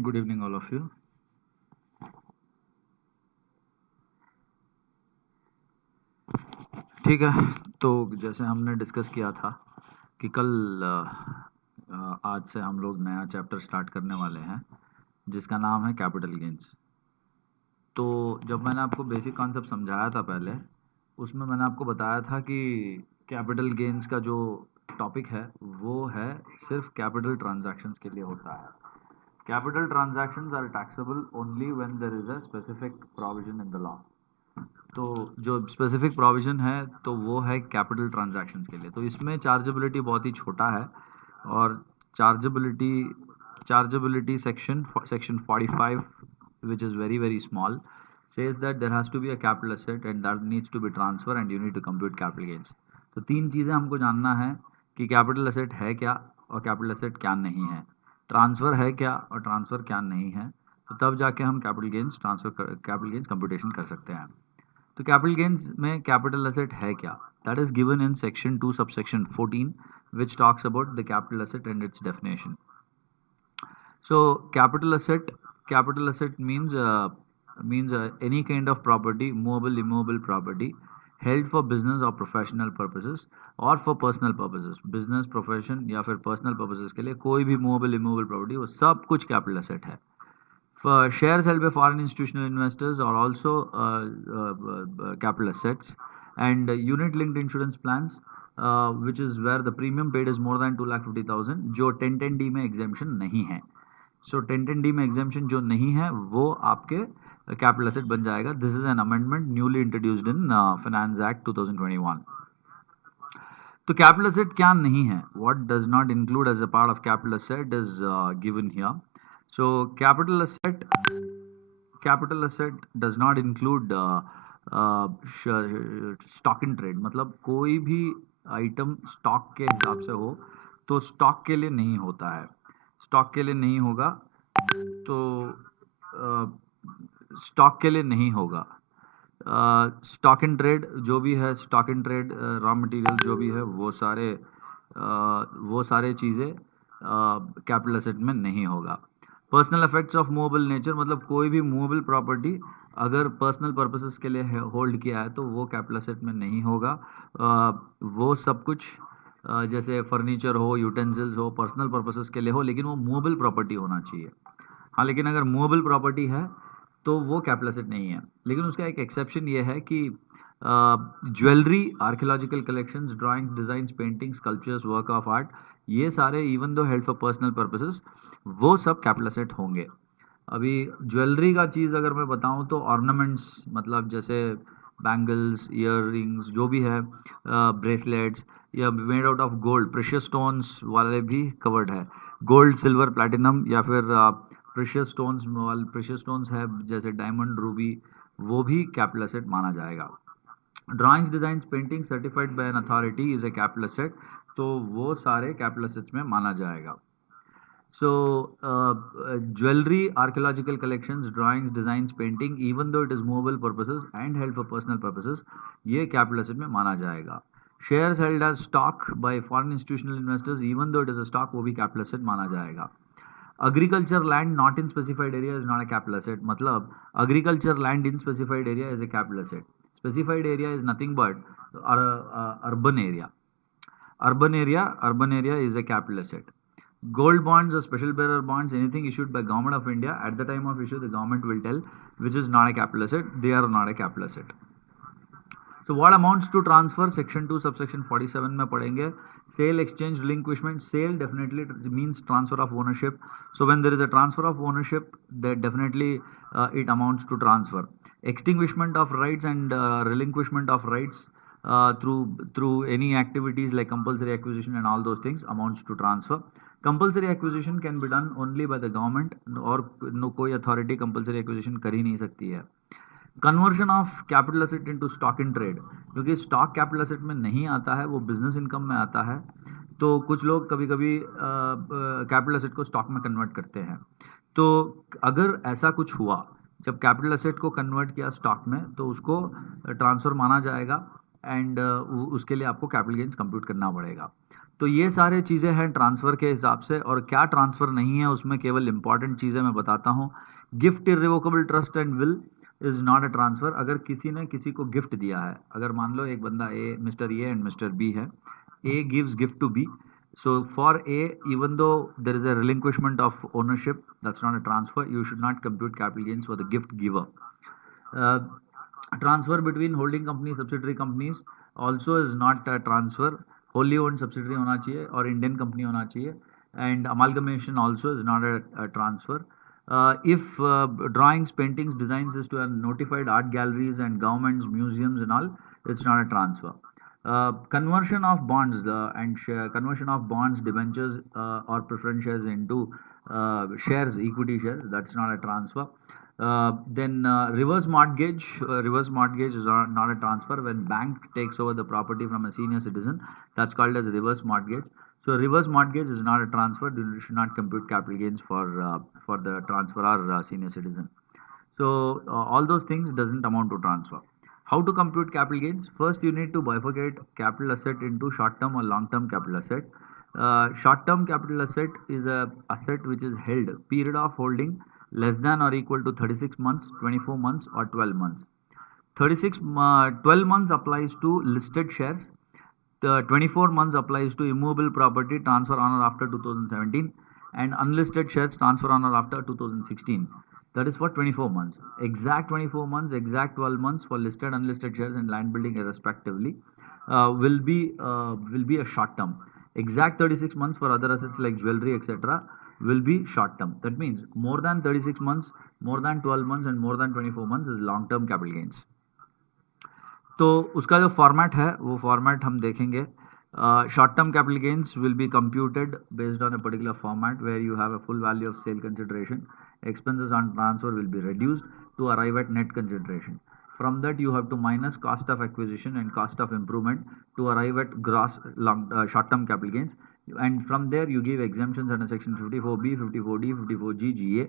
Good evening all of you. ठीक है, तो जैसे हमने डिस्कस किया था कि कल आज से हम लोग नया चैप्टर स्टार्ट करने वाले हैं जिसका नाम है कैपिटल गेन्स। तो जब मैंने आपको बेसिक कॉन्सेप्ट समझाया था पहले, उसमें मैंने आपको बताया था कि कैपिटल गेन्स का जो टॉपिक है वो है सिर्फ कैपिटल ट्रांजैक्शंस के लिए होता है। Capital transactions are taxable only when there is a specific provision in the law. तो जो स्पेसिफिक प्रोविजन है तो वो है कैपिटल ट्रांजैक्शंस के लिए। तो इसमें चार्जेबिलिटी बहुत ही छोटा है और chargeability section 45 which is very small says that there has to be a capital asset and that needs to be transferred and you need to compute capital gains। तो तीन चीज़ें हमको जानना है कि कैपिटल एसेट है क्या और कैपिटल एसेट क्या नहीं है, ट्रांसफ़र है क्या और ट्रांसफ़र क्या नहीं है, तो तब जाके हम कैपिटल गेन्स कंप्यूटेशन कर सकते हैं। तो कैपिटल गेन्स में कैपिटल एसेट है क्या, that is given in section 2 subsection 14 which talks about the capital asset and its definition. So capital asset means any kind of property, movable, immovable property held for business or professional purposes or for personal purposes। business, profession या फिर personal purposes के लिए कोई भी movable, immovable property वो सब कुछ capital asset है। Shares held by foreign institutional investors are also capital assets, and unit-linked insurance plans, which is where the premium paid is more than 2,50,000, जो 1010D में exemption नहीं है। So 1010D में exemption जो नहीं है वो आपके capital asset बन जाएगा। This is an amendment newly introduced in Finance Act 2021। तो capital asset क्या नहीं है? What does not include as a part of capital asset is given here। So capital asset does not include stock in trade। मतलब कोई भी item stock के हिसाब से हो तो स्टॉक के लिए नहीं होता है, स्टॉक के लिए नहीं होगा, तो स्टॉक के लिए नहीं होगा। स्टॉक इन ट्रेड जो भी है, stock in trade raw material जो भी है वो सारे चीज़ें कैपिटल एसेट में नहीं होगा। Personal effects of movable nature, मतलब कोई भी मूवेबल प्रॉपर्टी अगर पर्सनल पर्पसेस के लिए होल्ड किया है तो वो कैपिटल एसेट में नहीं होगा। वो सब कुछ जैसे फर्नीचर हो, यूटेंसिल्स हो, पर्सनल पर्पसेस के लिए हो, लेकिन वो मूवेबल प्रॉपर्टी होना चाहिए। हाँ, लेकिन अगर मूवेबल प्रॉपर्टी है तो वो कैपिटल एसेट नहीं है। लेकिन उसका एक एक्सेप्शन ये है कि jewellery, archaeological collections, drawings, designs, paintings, sculptures, work of art, ये सारे even though held for personal purposes वो सब कैपिटल एसेट होंगे। अभी ज्वेलरी का चीज़ अगर मैं बताऊं तो ऑर्नामेंट्स, मतलब जैसे बैंगल्स, ईयररिंग्स जो भी है, ब्रेसलेट्स या made out of gold, precious stones वाले भी कवर्ड है। गोल्ड, सिल्वर, प्लैटिनम या फिर प्रेशियस स्टोन्स है जैसे डायमंड, रूबी, वो भी कैपिटल एसेट माना जाएगा। Drawings, designs, painting certified by an authority is a capital asset, तो वो सारे कैपिटल एसेट्स में माना जाएगा। So jewelry, archaeological collections, drawings, designs, painting, even though it is movable purposes and held for personal purposes, ये capital asset में माना जाएगा। Shares held as stock by foreign institutional investors, even though it is a stock, वो भी capital asset माना जाएगा। Agriculture land not in specified area is not a capital asset। मतलब agriculture land in specified area is a capital asset। Specified area is nothing but urban area। Urban area is a capital asset। Gold bonds or special bearer bonds, anything issued by government of India, at the time of issue the government will tell which is not a capital asset, they are not a capital asset। So what amounts to transfer, section 2 subsection 47 में पढ़ेंगे। Sale, exchange, relinquishment। Sale definitely means transfer of ownership, so when there is a transfer of ownership, that definitely it amounts to transfer। Extinguishment of rights and relinquishment of rights through any activities like compulsory acquisition and all those things amounts to transfer। Compulsory acquisition can be done only by the government, और कोई authority compulsory acquisition कर ही नहीं सकती है। Conversion of capital asset into stock in trade, क्योंकि stock capital asset में नहीं आता है, वो बिजनेस इनकम में आता है, तो कुछ लोग कभी कभी कैपिटल एसेट को स्टॉक में कन्वर्ट करते हैं। तो अगर ऐसा कुछ हुआ, जब कैपिटल एसेट को कन्वर्ट किया स्टॉक में, तो उसको ट्रांसफर माना जाएगा एंड उसके लिए आपको कैपिटल गेन्स कंप्यूट करना पड़ेगा। तो ये सारे चीज़ें हैं ट्रांसफ़र के हिसाब से, और क्या ट्रांसफ़र नहीं है उसमें केवल इंपॉर्टेंट चीज़ें मैं बताता हूँ। Gift irrevocable trust and will is not a transfer. अगर किसी ने किसी को गिफ्ट दिया है, अगर मान लो एक बंदा A, Mr A and Mr B है, A gives gift to B, so for A, even though there is a relinquishment of ownership, that's not a transfer, you should not compute capital gains for the gift giver. uh, Transfer between holding companies, subsidiary companies also is not a transfer. Wholly owned subsidiary होना चाहिए और Indian company होना चाहिए, and amalgamation also is not a transfer. If drawings, paintings, designs is to notified art galleries and governments, museums and all, it's not a transfer. Conversion of bonds conversion of bonds, debentures or preference shares into shares, equity shares, that's not a transfer. Then reverse mortgage. Reverse mortgage is not a transfer. When bank takes over the property from a senior citizen, that's called as reverse mortgage. So reverse mortgage is not a transfer. You should not compute capital gains for the transfer or senior citizen. So all those things doesn't amount to transfer. How to compute capital gains? First, you need to bifurcate capital asset into short-term or long-term capital asset. Short-term capital asset is a asset which is held, period of holding less than or equal to 36 months, 24 months or 12 months. 12 months applies to listed shares. The 24 months applies to immovable property transfer on or after 2017, and unlisted shares transfer on or after 2016. That is for 24 months. Exact 24 months, exact 12 months for listed, unlisted shares and land building respectively will be a short term. Exact 36 months for other assets like jewelry, etc. will be short term. That means more than 36 months, more than 12 months and more than 24 months is long term capital gains. तो उसका जो format है वो format हम देखेंगे. Short term capital gains will be computed based on a particular format where you have a full value of sale consideration. Expenses on transfer will be reduced to arrive at net consideration. From that you have to minus cost of acquisition and cost of improvement to arrive at gross short-term capital gains. And from there you give exemptions under section 54B, 54D, 54G, GA.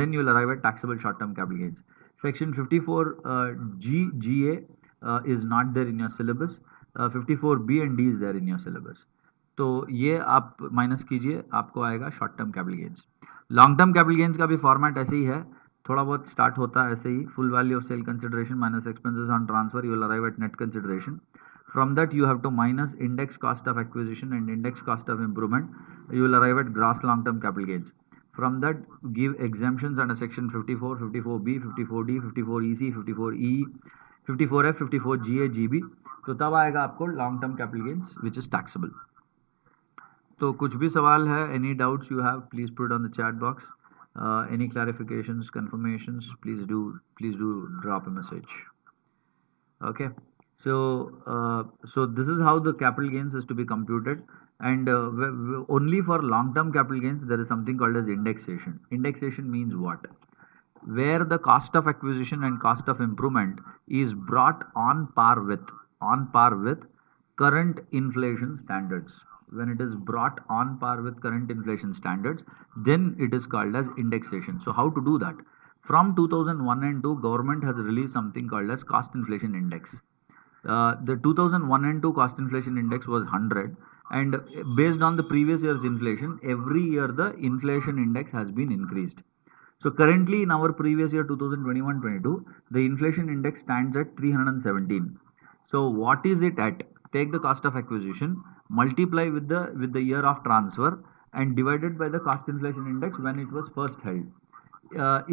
Then you will arrive at taxable short-term capital gains. Section 54G, GA is not there in your syllabus. 54B and D is there in your syllabus. तो ये आप minus कीजिए, आपको आएगा short term capital gains. Long term capital gains का भी format ऐसे ही है, थोड़ा बहुत स्टार्ट होता है ऐसे ही. Full value of sale consideration minus expenses on transfer, you will arrive at net consideration. From that you have to minus index cost of acquisition and index cost of improvement, you will arrive at gross long term capital gains. From that give exemptions under section 54, 54B, 54D, 54EC, 54E, 54F, 54GA, GB. तो तब आएगा आपको long term capital gains which is taxable. तो कुछ भी सवाल है, any doubts you have, please put on the chat box. Any clarifications, confirmations, please do drop a message. Okay, so this is how the capital gains is to be computed, and only for long term capital gains there is something called as indexation. Indexation means what? Where the cost of acquisition and cost of improvement is brought on par with current inflation standards. When it is brought on par with current inflation standards, then it is called as indexation. So how to do that? From 2001 and 2, government has released something called as cost inflation index. The 2001 and 2 cost inflation index was 100, and based on the previous year's inflation, every year the inflation index has been increased. So currently in our previous year 2021-22, the inflation index stands at 317. So what is it at? Take the cost of acquisition, multiply with the year of transfer, and divided by the cost inflation index when it was first held.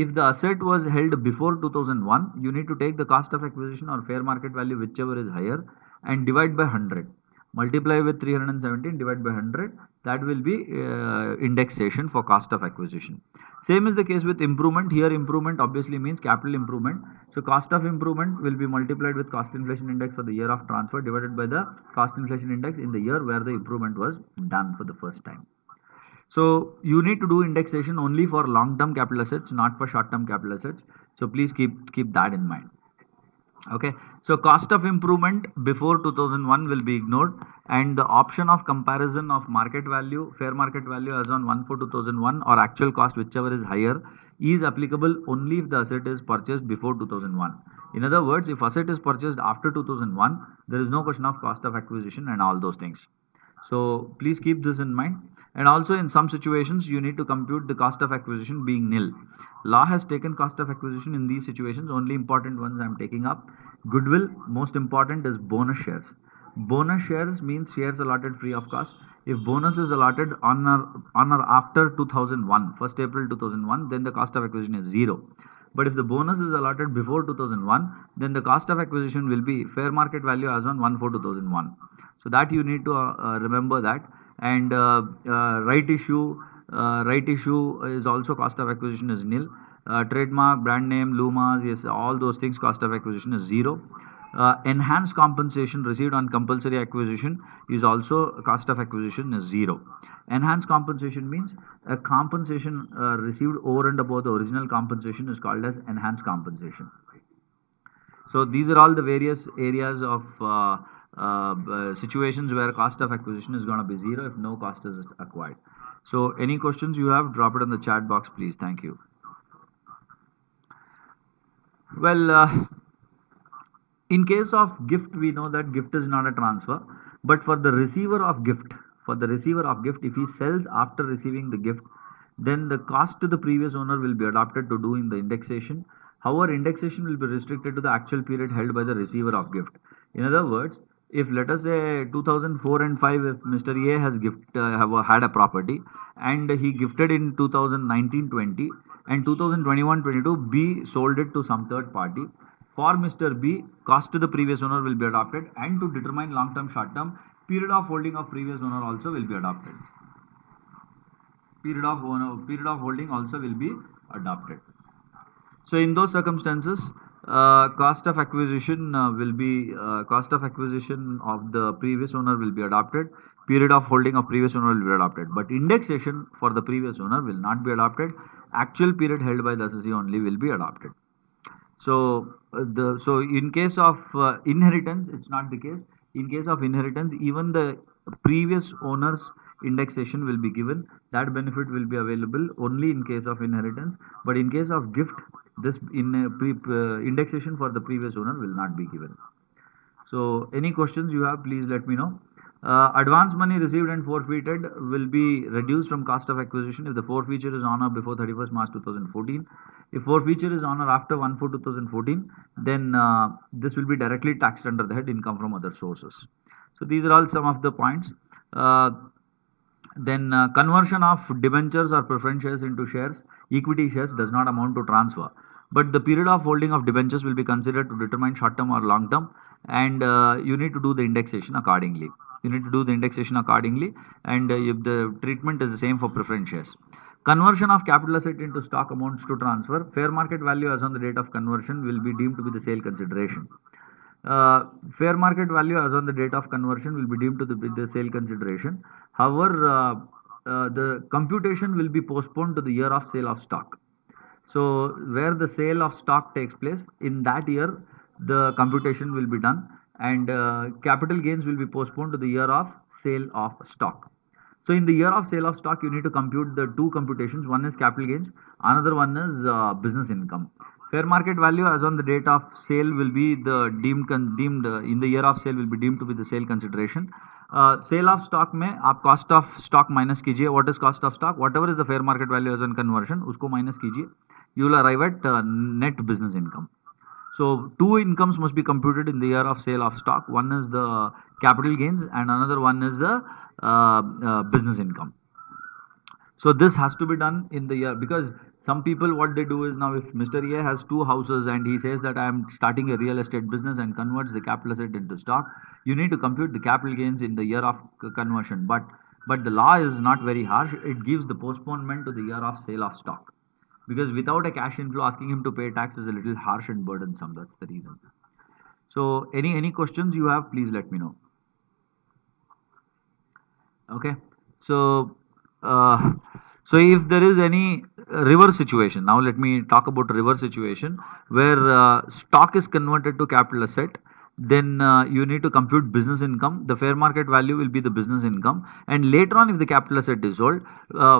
If the asset was held before 2001, you need to take the cost of acquisition or fair market value, whichever is higher, and divide by 100. Multiply with 317, divide by 100. That will be indexation for cost of acquisition. Same is the case with improvement. Here improvement obviously means capital improvement. So cost of improvement will be multiplied with cost inflation index for the year of transfer divided by the cost inflation index in the year where the improvement was done for the first time. So you need to do indexation only for long-term capital assets, not for short-term capital assets. So please keep that in mind. Okay, so cost of improvement before 2001 will be ignored, and the option of comparison of market value, fair market value as on 1/4/2001 or actual cost, whichever is higher, is applicable only if the asset is purchased before 2001. In other words, if asset is purchased after 2001, there is no question of cost of acquisition and all those things. So please keep this in mind. And also in some situations, you need to compute the cost of acquisition being nil. Law has taken cost of acquisition in these situations. Only important ones I'm taking up. Goodwill, most important is bonus shares. Bonus shares means shares allotted free of cost. If bonus is allotted on or after 2001, 1st April 2001, then the cost of acquisition is 0. But if the bonus is allotted before 2001, then the cost of acquisition will be fair market value as on 1/4/2001. So that you need to remember that. And right issue is also cost of acquisition is nil. Trademark, brand name, Lumas, yes, all those things cost of acquisition is 0. Enhanced compensation received on compulsory acquisition is also cost of acquisition is 0. Enhanced compensation means a compensation received over and above the original compensation is called as enhanced compensation. So these are all the various areas of situations where cost of acquisition is going to be 0 if no cost is acquired. So any questions you have, drop it in the chat box, please. Thank you. Well, in case of gift, we know that gift is not a transfer, but for the receiver of gift, if he sells after receiving the gift, then the cost to the previous owner will be adopted to doing the indexation. However, indexation will be restricted to the actual period held by the receiver of gift. In other words, if let us say 2004 and 5, if Mr. A has had a property and he gifted in 2019-20 and 2021-22, B sold it to some third party. For Mr. B, cost to the previous owner will be adopted, and to determine long-term, short-term, period of holding of previous owner also will be adopted. Period of holding also will be adopted. So in those circumstances, cost of acquisition of the previous owner will be adopted. Period of holding of previous owner will be adopted. But indexation for the previous owner will not be adopted. Actual period held by the assessee only will be adopted. So in case of inheritance, it's not the case. In case of inheritance, even the previous owner's indexation will be given. That benefit will be available only in case of inheritance. But in case of gift, this indexation for the previous owner will not be given. So any questions you have, please let me know. Advance money received and forfeited will be reduced from cost of acquisition if the forfeiture is on or before 31st March 2014. If forfeiture is on or after 1/4/2014, then this will be directly taxed under the head income from other sources. So these are all some of the points. Then conversion of debentures or preference shares into shares, equity shares, does not amount to transfer. But the period of holding of debentures will be considered to determine short-term or long-term, and you need to do the indexation accordingly. And if the treatment is the same for preference shares. Conversion of capital asset into stock amounts to transfer. Fair market value as on the date of conversion will be deemed to be the sale consideration. Fair market value as on the date of conversion will be deemed to be the sale consideration. However, the computation will be postponed to the year of sale of stock. So where the sale of stock takes place, in that year the computation will be done, and capital gains will be postponed to the year of sale of stock. So in the year of sale of stock, you need to compute the two computations. One is capital gains, another one is business income. Fair market value as on the date of sale will be the deemed in the year of sale will be deemed to be the sale consideration. Sale of stock में आप cost of stock minus कीजिए. What is cost of stock? Whatever is the fair market value as on conversion, उसको minus कीजिए. You will arrive at net business income. So two incomes must be computed in the year of sale of stock. One is the capital gains and another one is the business income. So this has to be done in the year, because some people, what they do is, now if Mr. A has 2 houses and he says that I am starting a real estate business and converts the capital asset into stock, you need to compute the capital gains in the year of conversion. But the law is not very harsh. It gives the postponement to the year of sale of stock, because without a cash inflow, asking him to pay tax is a little harsh and burdensome. That's the reason. So any questions you have, please let me know. Okay. So if there is any reverse situation, now let me talk about reverse situation where stock is converted to capital asset. Then you need to compute business income. The fair market value will be the business income, and later on, if the capital asset is sold,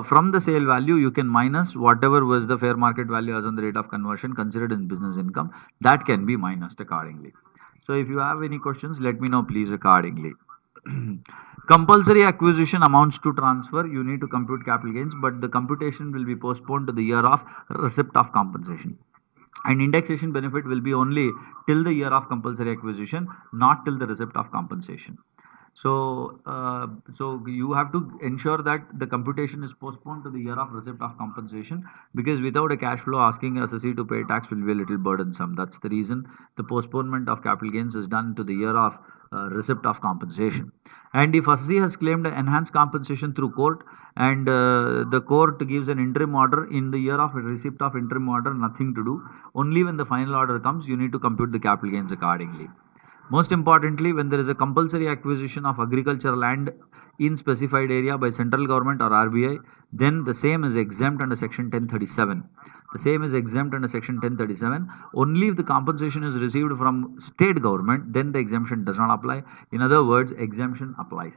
from the sale value you can minus whatever was the fair market value as on the rate of conversion considered in business income. That can be minused accordingly. So if you have any questions, let me know please accordingly. Compulsory acquisition amounts to transfer. You need to compute capital gains, but the computation will be postponed to the year of receipt of compensation. And indexation benefit will be only till the year of compulsory acquisition, not till the receipt of compensation. So you have to ensure that the computation is postponed to the year of receipt of compensation, because without a cash flow, asking assessee to pay tax will be a little burdensome. That's the reason the postponement of capital gains is done to the year of receipt of compensation. And if assessee has claimed enhanced compensation through court, and the court gives an interim order, in the year of receipt of interim order, nothing to do. Only when the final order comes, you need to compute the capital gains accordingly. Most importantly, when there is a compulsory acquisition of agricultural land in specified area by central government or RBI, then the same is exempt under section 1037. The same is exempt under section 1037. Only if the compensation is received from state government, then the exemption does not apply. In other words, exemption applies.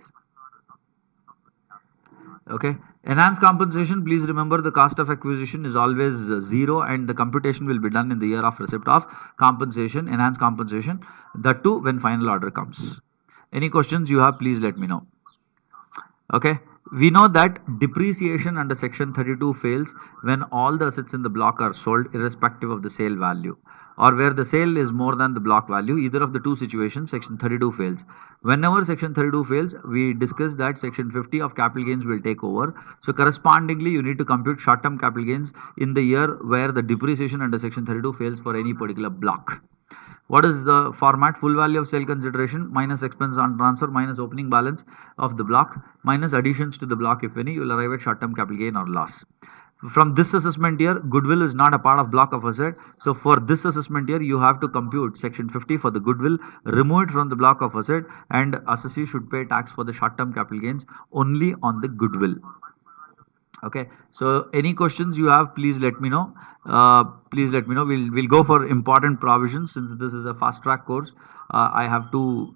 Okay. Enhanced compensation, please remember the cost of acquisition is always zero, and the computation will be done in the year of receipt of compensation, enhanced compensation, that too when final order comes. Any questions you have, please let me know. Okay. We know that depreciation under section 32 fails when all the assets in the block are sold irrespective of the sale value, or where the sale is more than the block value. Either of the two situations, section 32 fails. Whenever section 32 fails, we discuss that section 50 of capital gains will take over. So correspondingly, you need to compute short-term capital gains in the year where the depreciation under section 32 fails for any particular block. What is the format? Full value of sale consideration minus expense on transfer minus opening balance of the block minus additions to the block, if any. You will arrive at short-term capital gain or loss. From this assessment year, goodwill is not a part of block of asset. So for this assessment year, you have to compute section 50 for the goodwill, remove it from the block of asset, and assessee should pay tax for the short-term capital gains only on the goodwill. Okay. So any questions you have, please let me know. Please let me know. We'll go for important provisions. Since this is a fast track course, I have to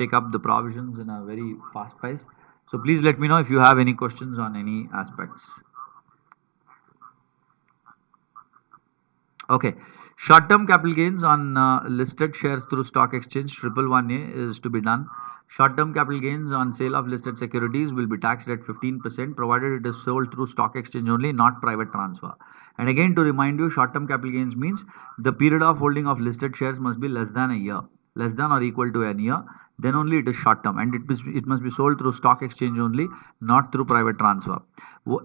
take up the provisions in a very fast pace. So please let me know if you have any questions on any aspects. Okay. Short-term capital gains on listed shares through stock exchange, 111A, is to be done. Short-term capital gains on sale of listed securities will be taxed at 15%, provided it is sold through stock exchange only, not private transfer. And again, to remind you, short-term capital gains means the period of holding of listed shares must be less than a year, less than or equal to a year. Then only it is short-term, and it must be sold through stock exchange only, not through private transfer.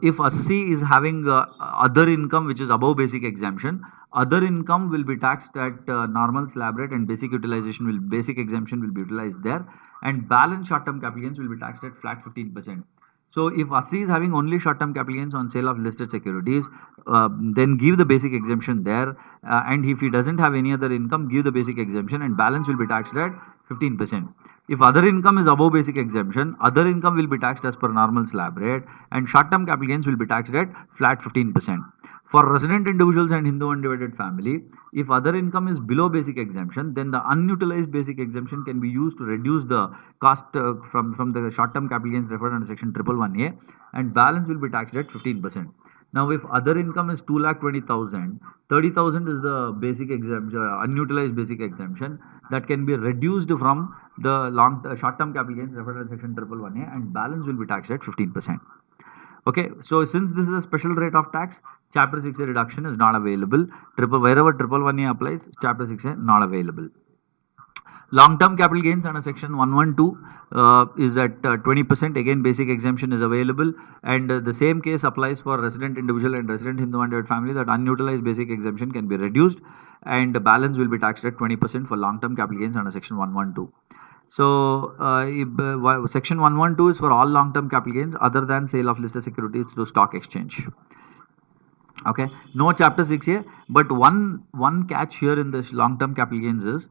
If assessee is having other income which is above basic exemption, other income will be taxed at normal slab rate, and basic exemption will be utilized there, and balance short-term capital gains will be taxed at flat 15%. So if assessee is having only short-term capital gains on sale of listed securities, then give the basic exemption there, and if he doesn't have any other income, give the basic exemption, and balance will be taxed at 15%. If other income is above basic exemption, other income will be taxed as per normal slab rate, and short-term capital gains will be taxed at flat 15%. For resident individuals and Hindu undivided family, if other income is below basic exemption, then the unutilized basic exemption can be used to reduce the cost from the short-term capital gains referred under section 111A, and balance will be taxed at 15%. Now, if other income is 2,20,000, 30,000 is the basic exemption, unutilized basic exemption that can be reduced from the short-term capital gains referred under section 111A, and balance will be taxed at 15%. Okay, so since this is a special rate of tax, Chapter 6A reduction is not available. Wherever 111A applies, Chapter 6A not available. Long-term capital gains under section 112 is at 20%. Again, basic exemption is available, and the same case applies for resident individual and resident Hindu undivided family, that unutilized basic exemption can be reduced, and the balance will be taxed at 20% for long-term capital gains under section 112. So section 112 is for all long-term capital gains other than sale of listed securities through stock exchange. Okay, no Chapter 6A, but one catch here in this long-term capital gains is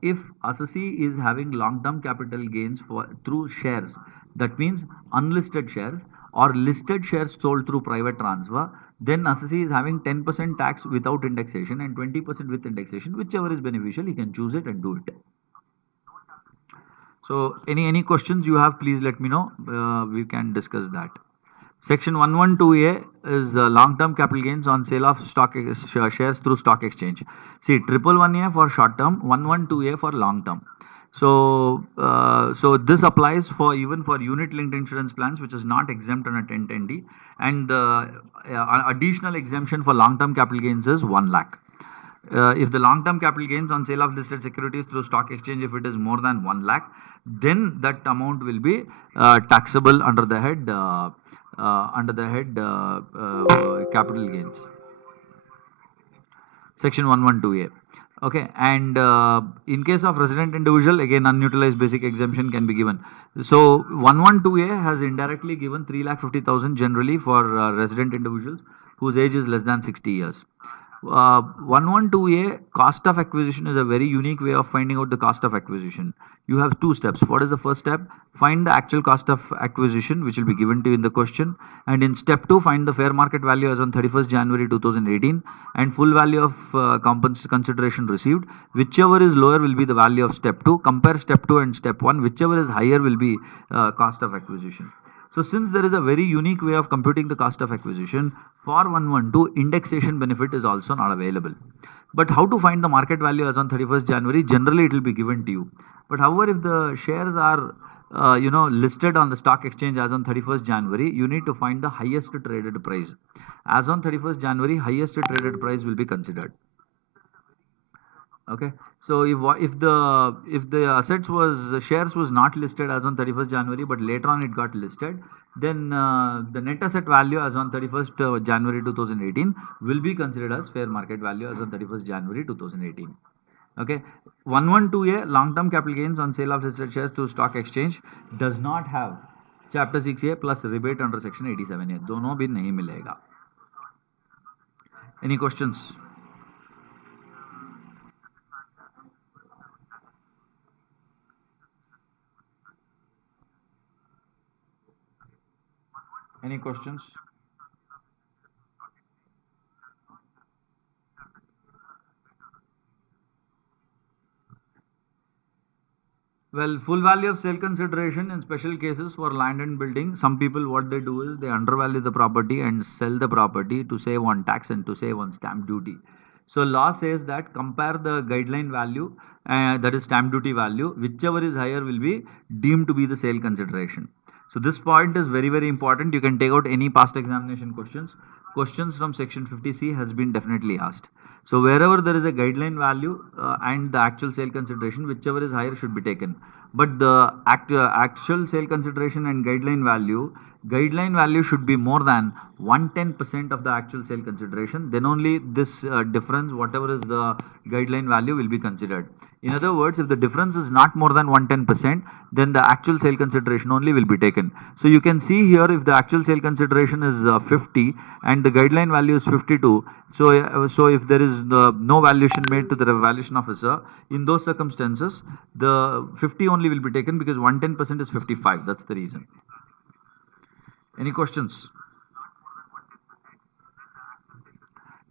if assessee is having long-term capital gains through shares, that means unlisted shares or listed shares sold through private transfer, then assessee is having 10% tax without indexation and 20% with indexation. Whichever is beneficial, he can choose it and do it. So any questions you have, please let me know. We can discuss that. Section 112A is long-term capital gains on sale of shares through stock exchange. See, 111A for short-term, 112A for long-term. So this applies for even for unit-linked insurance plans, which is not exempt under 1010D, and additional exemption for long-term capital gains is 1 lakh. If the long-term capital gains on sale of listed securities through stock exchange, if it is more than 1 lakh, then that amount will be taxable under the head capital gains. Section 112A. Okay, and in case of resident individual, again unutilized basic exemption can be given. So 112A has indirectly given 3,50,000 generally for resident individuals whose age is less than 60 years. 112A cost of acquisition is a very unique way of finding out the cost of acquisition. You have two steps. What is the first step? Find the actual cost of acquisition, which will be given to you in the question. And in step 2, find the fair market value as on 31st January 2018 and full value of consideration received. Whichever is lower will be the value of step 2. Compare step 2 and step 1. Whichever is higher will be cost of acquisition. So since there is a very unique way of computing the cost of acquisition, for 112, indexation benefit is also not available. But how to find the market value as on 31st January? Generally, it will be given to you. But however, if the shares are listed on the stock exchange as on 31st January, you need to find the highest traded price. As on 31st January, highest traded price will be considered. Okay, so if the assets was shares was not listed as on 31st January, but later on it got listed, then the net asset value as on 31st January 2018 will be considered as fair market value as on 31st January 2018. Okay, 112A long-term capital gains on sale of listed shares to stock exchange does not have Chapter 6A plus rebate under Section 87A. दोनों भी नहीं मिलेगा. Any questions? Any questions? Well, full value of sale consideration in special cases for land and building, some people what they do is they undervalue the property and sell the property to save on tax and to save on stamp duty. So law says that compare the guideline value, that is stamp duty value, whichever is higher will be deemed to be the sale consideration. So this point is very, very important. You can take out any past examination questions. Questions from section 50C has been definitely asked. So wherever there is a guideline value and the actual sale consideration, whichever is higher should be taken. But the actual sale consideration and guideline value should be more than 110% of the actual sale consideration. Then only this difference, whatever is the guideline value, will be considered. In other words, if the difference is not more than 110%, then the actual sale consideration only will be taken. So you can see here if the actual sale consideration is 50 and the guideline value is 52. So if there is no valuation made to the valuation officer, in those circumstances, the 50 only will be taken because 110% is 55. That's the reason. Any questions?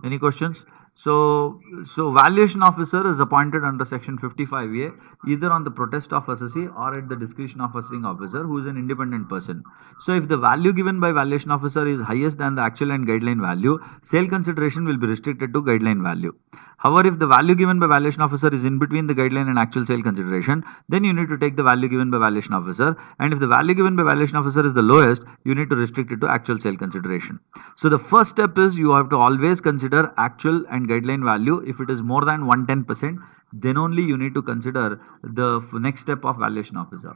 Any questions? So valuation officer is appointed under section 55A either on the protest of assessee or at the discretion of assessing officer who is an independent person. So if the value given by valuation officer is highest than the actual and guideline value, sale consideration will be restricted to guideline value. However, if the value given by valuation officer is in between the guideline and actual sale consideration, then you need to take the value given by valuation officer. And if the value given by valuation officer is the lowest, you need to restrict it to actual sale consideration. So the first step is you have to always consider actual and guideline value. If it is more than 110%, then only you need to consider the next step of valuation officer.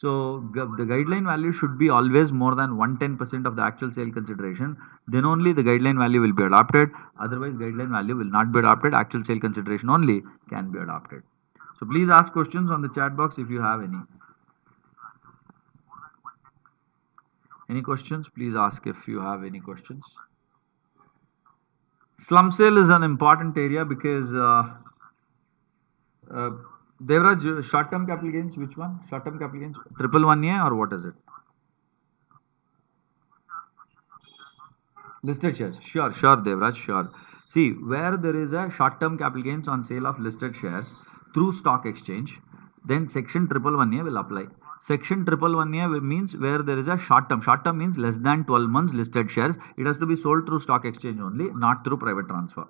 So the guideline value should be always more than 110% of the actual sale consideration. Then only the guideline value will be adopted. Otherwise, guideline value will not be adopted. Actual sale consideration only can be adopted. So please ask questions on the chat box if you have any. Any questions? Please ask if you have any questions. Slum sale is an important area because Devraj, short-term capital gains, which one? Short-term capital gains, 111A or what is it? Listed shares. Sure, Devraj, sure. See, where there is a short-term capital gains on sale of listed shares through stock exchange, then section 111A will apply. Section 111A means where there is a short-term. Short-term means less than 12 months listed shares. It has to be sold through stock exchange only, not through private transfer.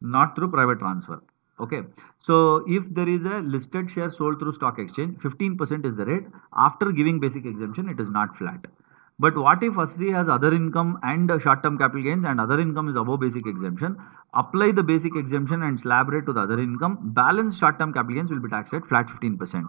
Not through private transfer. Okay. So if there is a listed share sold through stock exchange, 15% is the rate. After giving basic exemption, it is not flat. But what if assessee has other income and short-term capital gains and other income is above basic exemption? Apply the basic exemption and slab rate to the other income. Balance short-term capital gains will be taxed at flat 15%.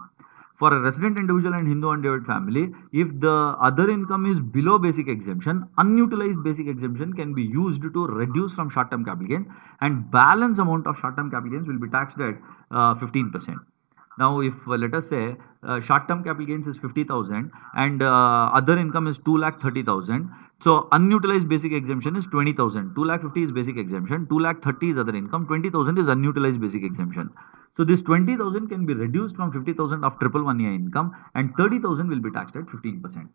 For a resident individual and Hindu undivided family, if the other income is below basic exemption, unutilized basic exemption can be used to reduce from short-term capital gain, and balance amount of short-term capital gains will be taxed at 15%. Now, if let us say short-term capital gains is 50,000 and other income is 2,30,000, so unutilized basic exemption is 20,000. 2,50,000 is basic exemption, 2,30,000 is other income, 20,000 is unutilized basic exemption. So this 20,000 can be reduced from 50,000 of 111A income, and 30,000 will be taxed at 15%.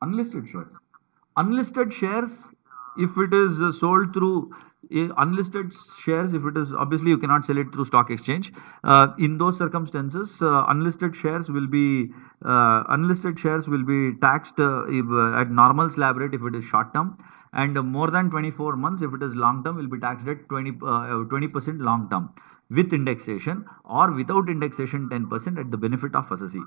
Unlisted shares. Unlisted shares, if it is sold through unlisted shares, if it is obviously you cannot sell it through stock exchange. In those circumstances, unlisted shares will be taxed at normal slab rate if it is short term, and more than 24 months if it is long term will be taxed at 20% long term with indexation, or without indexation 10% at the benefit of assessee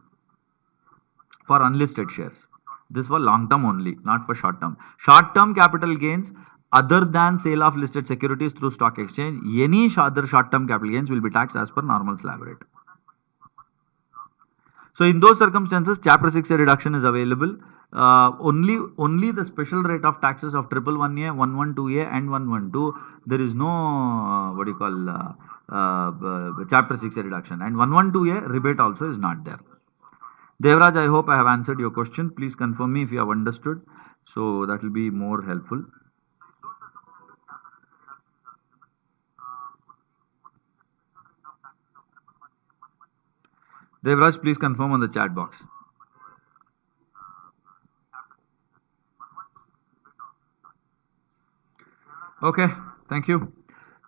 for unlisted shares. This for long term only, not for short term. Short term capital gains other than sale of listed securities through stock exchange, any other short term capital gains will be taxed as per normal slab rate. So in those circumstances, Chapter 6A reduction is available. Only the special rate of taxes of 111A, 112A and 112, there is no Chapter 6A reduction, and 112A rebate also is not there. Devraj, I hope I have answered your question. Please confirm me if you have understood. So that will be more helpful. Devraj, please confirm on the chat box. Okay, thank you.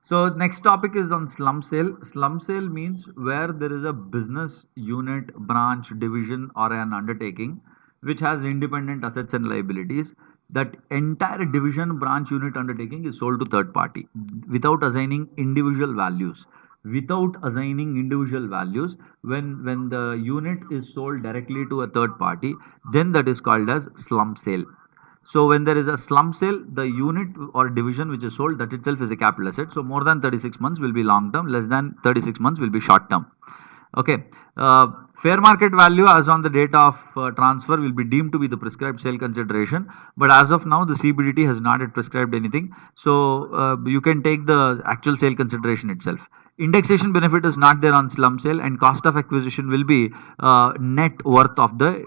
So next topic is on slum sale. Slum sale means where there is a business unit, branch, division or an undertaking which has independent assets and liabilities. That entire division, branch, unit, undertaking is sold to third party without assigning individual values. Without assigning individual values, when the unit is sold directly to a third party, then that is called as slum sale. So when there is a slum sale, the unit or division which is sold, that itself is a capital asset. So more than 36 months will be long term, less than 36 months will be short term. Okay. Fair market value as on the date of transfer will be deemed to be the prescribed sale consideration. But as of now, the CBDT has not yet prescribed anything. So you can take the actual sale consideration itself. Indexation benefit is not there on slum sale, and cost of acquisition will be net worth of the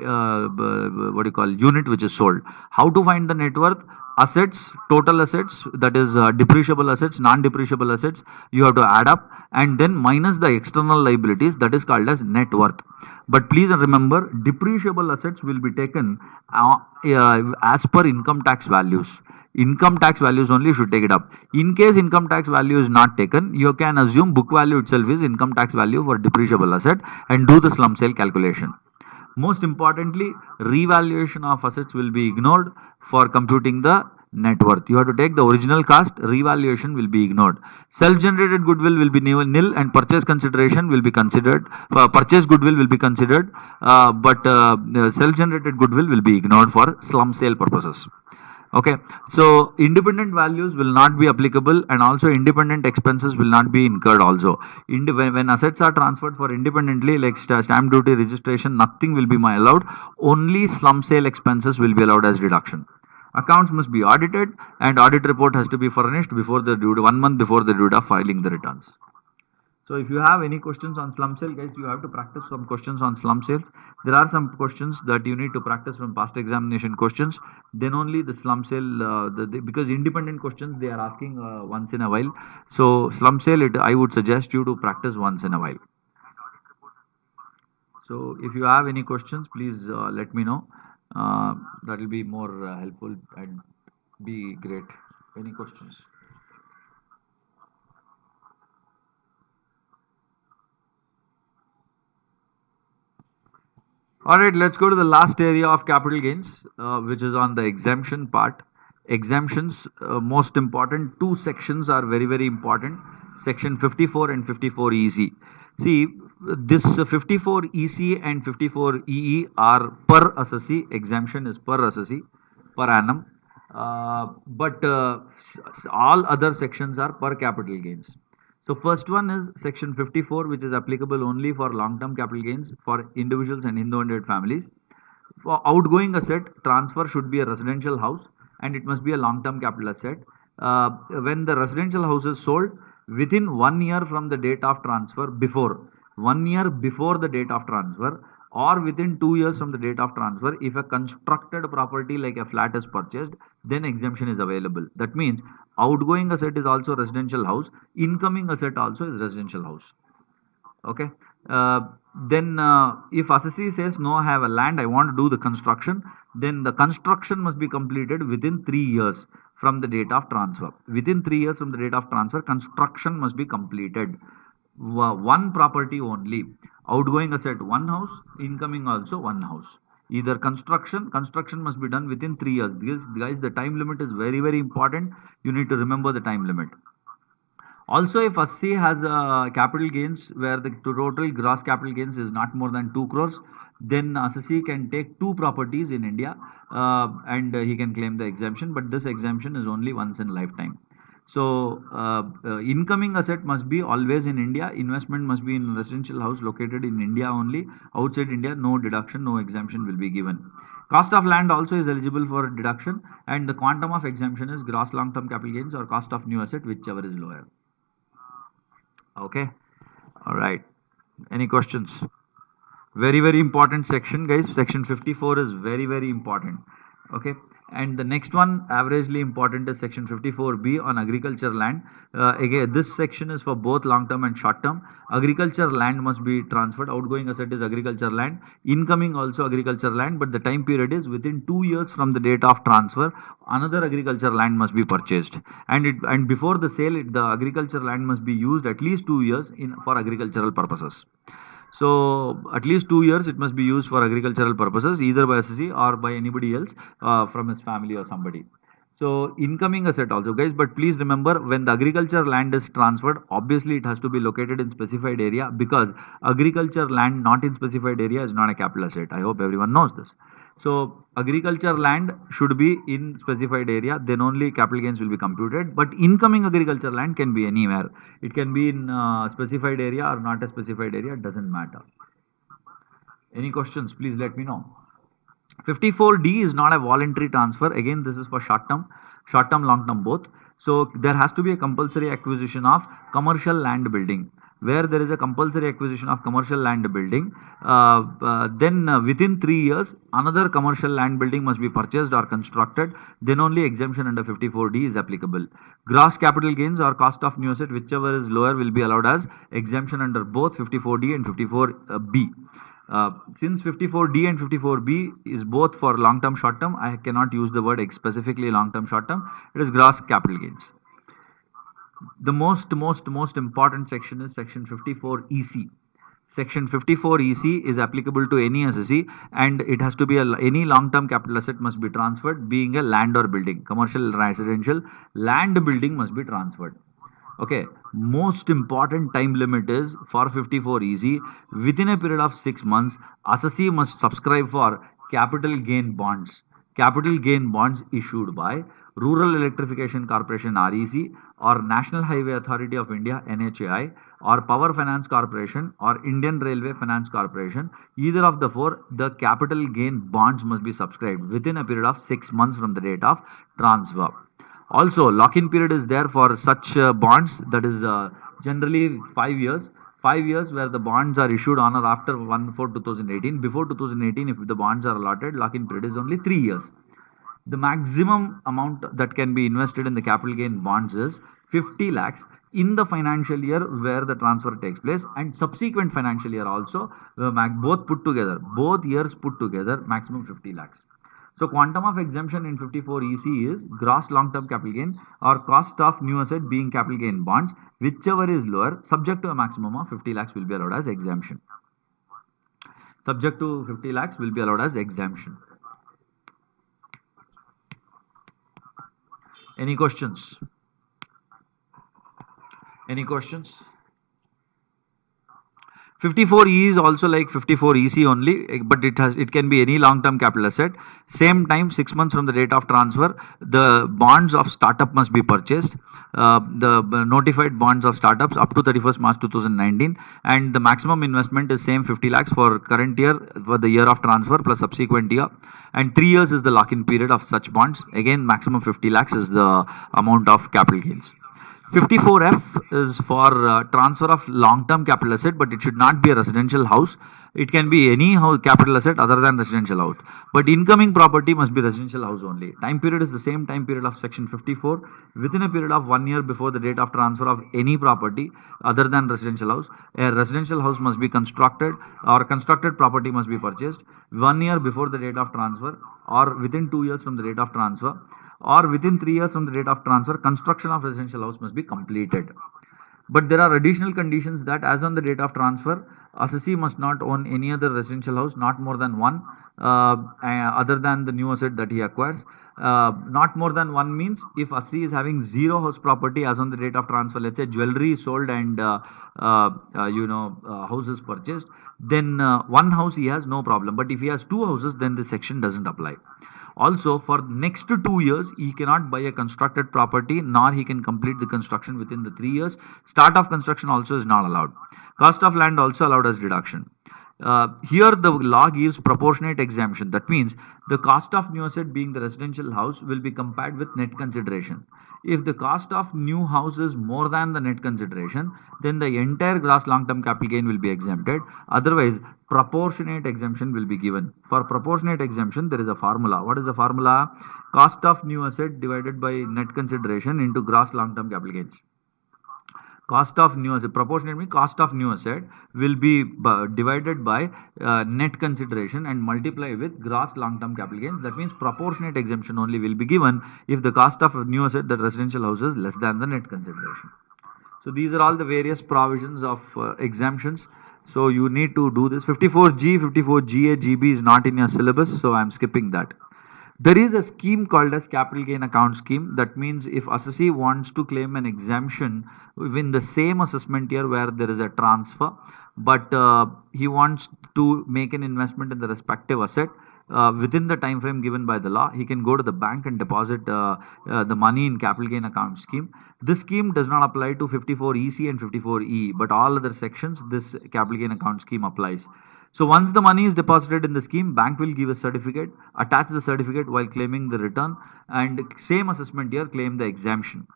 unit which is sold. How to find the net worth? Assets, total assets, that is depreciable assets, non-depreciable assets, you have to add up, and then minus the external liabilities, that is called as net worth. But please remember, depreciable assets will be taken as per income tax values. Income tax values only should take it up. In case income tax value is not taken, you can assume book value itself is income tax value for depreciable asset and do the slum sale calculation. Most importantly, revaluation of assets will be ignored for computing the net worth. You have to take the original cost, revaluation will be ignored. Self-generated goodwill will be nil, and purchase consideration will be considered. Purchase goodwill will be considered, but self-generated goodwill will be ignored for slum sale purposes. Okay, so independent values will not be applicable, and also independent expenses will not be incurred also. When assets are transferred for independently, like stamp duty, registration, nothing will be allowed. Only slum sale expenses will be allowed as deduction. Accounts must be audited, and audit report has to be furnished before the due, 1 month before the due of filing the returns. So if you have any questions on slum sale, guys, you have to practice some questions on slum sales. There are some questions that you need to practice from past examination questions. Then only the slum sale, because independent questions they are asking once in a while. So slum sale, I would suggest you to practice once in a while. So if you have any questions, please let me know. That will be more helpful and be great. Any questions? All right, let's go to the last area of capital gains, which is on the exemption part. Exemptions, most important, two sections are very, very important. Section 54 and 54 EC. See, this 54 EC and 54 EE are per assessee, exemption is per assessee, per annum. But all other sections are per capital gains. So first one is section 54, which is applicable only for long-term capital gains for individuals and Hindu-owned families. For outgoing asset, transfer should be a residential house and it must be a long-term capital asset. When the residential house is sold, within 1 year from the date of transfer, before 1 year before the date of transfer, or within 2 years from the date of transfer, if a constructed property like a flat is purchased, then exemption is available. That means outgoing asset is also residential house, incoming asset also is residential house. Okay. uh, then if assessee says no, I have a land, I want to do the construction, then the construction must be completed within 3 years from the date of transfer. Within 3 years from the date of transfer, construction must be completed. One property only, outgoing asset one house, incoming also one house. Either construction must be done within 3 years. Because guys, the time limit is very, very important. You need to remember the time limit. Also, if assessee has capital gains where the total gross capital gains is not more than 2 crores, then assessee can take two properties in India and he can claim the exemption, but this exemption is only once in lifetime. So, incoming asset must be always in India, investment must be in residential house located in India only. Outside India, no deduction, no exemption will be given. Cost of land also is eligible for deduction, and the quantum of exemption is gross long-term capital gains or cost of new asset, whichever is lower. Okay. All right. Any questions? Very, very important section, guys. Section 54 is very, very important. Okay. And the next one, averagely important, is section 54B on agriculture land. Again, this section is for both long term and short term. Agriculture land must be transferred. Outgoing asset is agriculture land. Incoming also agriculture land, but the time period is within 2 years from the date of transfer. Another agriculture land must be purchased, and before the sale, the agriculture land must be used at least 2 years for agricultural purposes. So at least 2 years it must be used for agricultural purposes, either by assessee or by anybody else from his family or somebody. So incoming asset also, guys, but please remember, when the agriculture land is transferred, obviously it has to be located in specified area, because agriculture land not in specified area is not a capital asset. I hope everyone knows this. So agriculture land should be in specified area, then only capital gains will be computed. But incoming agriculture land can be anywhere. It can be in specified area or not a specified area, it doesn't matter. Any questions? Please let me know. 54D is not a voluntary transfer. Again, this is for short term, long term both. So there has to be a compulsory acquisition of commercial land building. Where there is a compulsory acquisition of commercial land building, then within 3 years, another commercial land building must be purchased or constructed. Then only exemption under 54D is applicable. Gross capital gains or cost of new asset, whichever is lower, will be allowed as exemption under both 54D and 54B. Since 54D and 54B is both for long term, short term, I cannot use the word specifically long term, short term. It is gross capital gains. The most important section is section 54 EC. Section 54 EC is applicable to any assessee, and it has to be any long-term capital asset must be transferred, being a land or building, commercial, residential, land building must be transferred. Okay, most important time limit is for 54 EC, within a period of 6 months, assessee must subscribe for capital gain bonds. Capital gain bonds issued by Rural Electrification Corporation REC, or National Highway Authority of India NHAI, or Power Finance Corporation, or Indian Railway Finance Corporation. Either of the four, the capital gain bonds must be subscribed within a period of 6 months from the date of transfer. Also, lock-in period is there for such bonds, that is generally 5 years. 5 years where the bonds are issued on or after 1/4/2018. Before 2018, if the bonds are allotted, lock-in period is only 3 years. The maximum amount that can be invested in the capital gain bonds is 50 lakhs in the financial year where the transfer takes place, and subsequent financial year also, both years put together, maximum 50 lakhs. So quantum of exemption in 54 EC is gross long-term capital gain or cost of new asset being capital gain bonds, whichever is lower, subject to a maximum of 50 lakhs will be allowed as exemption. Subject to 50 lakhs will be allowed as exemption. Any questions? Any questions? 54E is also like 54EC only, but it can be any long-term capital asset. Same time, 6 months from the date of transfer, the bonds of startup must be purchased. The notified bonds of startups up to 31st March 2019, and the maximum investment is same 50 lakhs for current year for the year of transfer plus subsequent year, and 3 years is the lock-in period of such bonds. Again, maximum 50 lakhs is the amount of capital gains. 54F is for transfer of long-term capital asset, but it should not be a residential house. It can be any house, capital asset other than residential house. But incoming property must be residential house only. Time period is the same time period of section 54 within a period of 1 year before the date of transfer of any property other than residential house. A residential house must be constructed or constructed property must be purchased 1 year before the date of transfer or within 2 years from the date of transfer or within 3 years from the date of transfer, construction of residential house must be completed. But there are additional conditions that as on the date of transfer, assessee must not own any other residential house, not more than one, other than the new asset that he acquires. Not more than one means if assessee is having zero house property as on the date of transfer, let's say jewelry is sold and house is purchased, then one house he has no problem. But if he has two houses, then this section doesn't apply. Also, for next 2 years, he cannot buy a constructed property, nor he can complete the construction within the 3 years. Start of construction also is not allowed. Cost of land also allowed as deduction. Here the law gives proportionate exemption. That means the cost of new asset being the residential house will be compared with net consideration. If the cost of new house is more than the net consideration, then the entire gross long-term capital gain will be exempted. Otherwise, proportionate exemption will be given. For proportionate exemption, there is a formula. What is the formula? Cost of new asset divided by net consideration into gross long-term capital gains. Cost of new asset, proportionate means cost of new asset will be divided by net consideration and multiply with gross long-term capital gains. That means proportionate exemption only will be given if the cost of a new asset, the residential house, is less than the net consideration. So these are all the various provisions of exemptions. So you need to do this. 54G, 54GA, GB is not in your syllabus, so I'm skipping that. There is a scheme called as capital gain account scheme. That means if assessee wants to claim an exemption in the same assessment year where there is a transfer, but he wants to make an investment in the respective asset within the time frame given by the law, he can go to the bank and deposit the money in capital gain account scheme. This scheme does not apply to 54EC and 54E, but all other sections this capital gain account scheme applies. So once the money is deposited in the scheme, bank will give a certificate, attach the certificate while claiming the return, and same assessment year claim the exemption.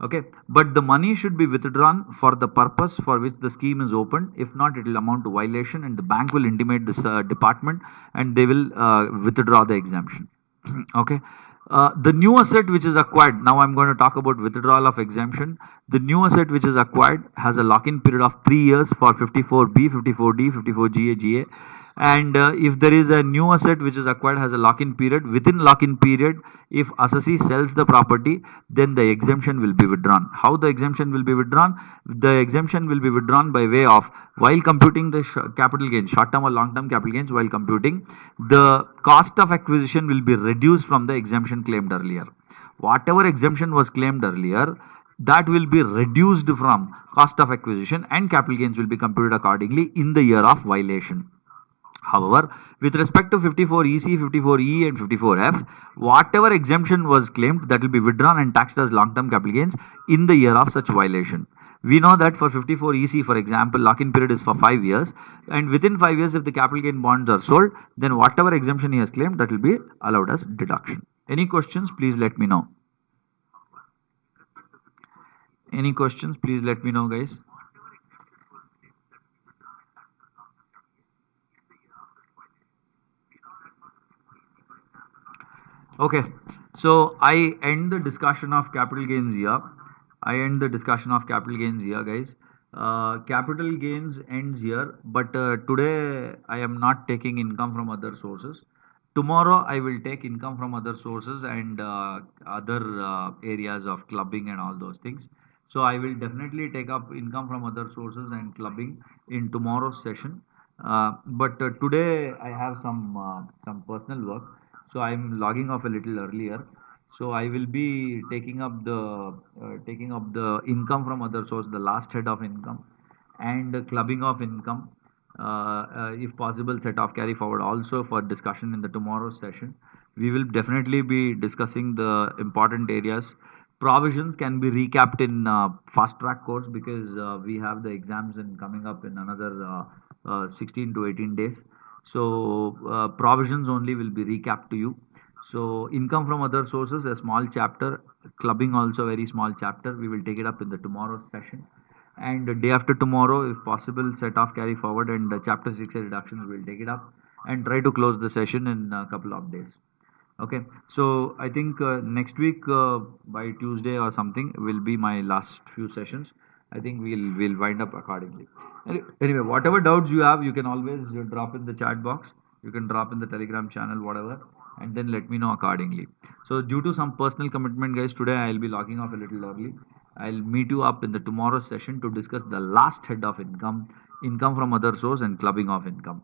Okay, but the money should be withdrawn for the purpose for which the scheme is opened. If not, it will amount to violation, and the bank will intimate this department, and they will withdraw the exemption. Okay. The new asset which is acquired, now I'm going to talk about withdrawal of exemption. The new asset which is acquired has a lock-in period of 3 years for 54B, 54D, 54GA, GA. And if there is a new asset which is acquired has a lock-in period, within lock-in period, if assessee sells the property, then the exemption will be withdrawn. How the exemption will be withdrawn? The exemption will be withdrawn by way of, while computing the capital gains, short-term or long-term capital gains, while computing, the cost of acquisition will be reduced from the exemption claimed earlier. Whatever exemption was claimed earlier, that will be reduced from cost of acquisition, and capital gains will be computed accordingly in the year of violation. However, with respect to 54EC, 54E, and 54F, whatever exemption was claimed, that will be withdrawn and taxed as long-term capital gains in the year of such violation. We know that for 54EC, for example, lock-in period is for 5 years, and within 5 years, if the capital gain bonds are sold, then whatever exemption he has claimed, that will be allowed as deduction. Any questions? Please let me know. Any questions? Please let me know, guys. Okay, so I end the discussion of capital gains here. Guys. Capital gains ends here, but today I am not taking income from other sources. Tomorrow I will take income from other sources and other areas of clubbing and all those things. So I will definitely take up income from other sources and clubbing in tomorrow's session. But today I have some personal work, so I'm logging off a little earlier. So I will be taking up the income from other source, the last head of income, and clubbing of income. If possible, set off carry forward also for discussion in the tomorrow's session. We will definitely be discussing the important areas. Provisions can be recapped in fast track course, because we have the exams in coming up in another 16 to 18 days. So provisions only will be recapped to you. So income from other sources, a small chapter, clubbing also a very small chapter. We will take it up in the tomorrow's session. And the day after tomorrow, if possible, set off carry forward, and chapter 6 reductions will take it up and try to close the session in a couple of days. Okay, so I think next week by Tuesday or something will be my last few sessions. I think we'll wind up accordingly. Anyway, whatever doubts you have, you can always drop in the chat box. You can drop in the Telegram channel, whatever, and then let me know accordingly. So due to some personal commitment, guys, today I'll be logging off a little early. I'll meet you up in the tomorrow's session to discuss the last head of income, income from other source, and clubbing of income.